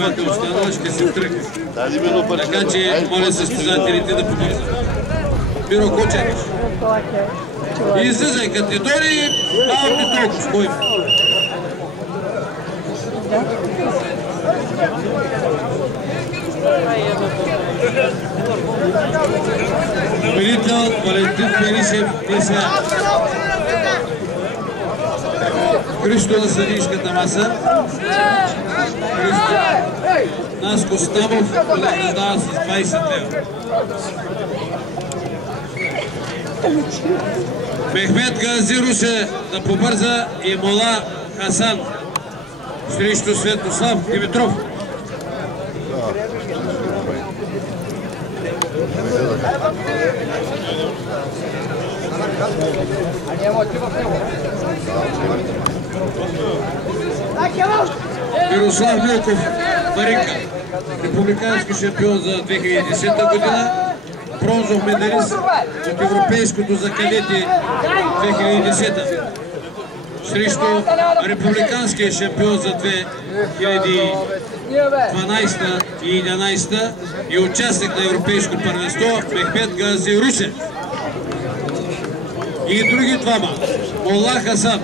която е останала, ще се тръгне. Така че моля състезателите да побързат. Миро Кочевич. И излизай, като ти дори, малко толкова, спойме. Победител Валентин Перишев, ДСА. Христо на съдийската маса. Наско Стамов награждава с 20 лева. Мехмет Гази Русе да побърза и Мола Хасан срещу Светослав Димитров. Мирослав Милков, Маринка, републикански шампион за 2010 година, бронзов медалист от Европейското за кадети 2010 срещу републиканския шампион за 2012 и 2011 и участник на Европейско първенство Мехмет Гази Русе. И други двама. Мола Хасан.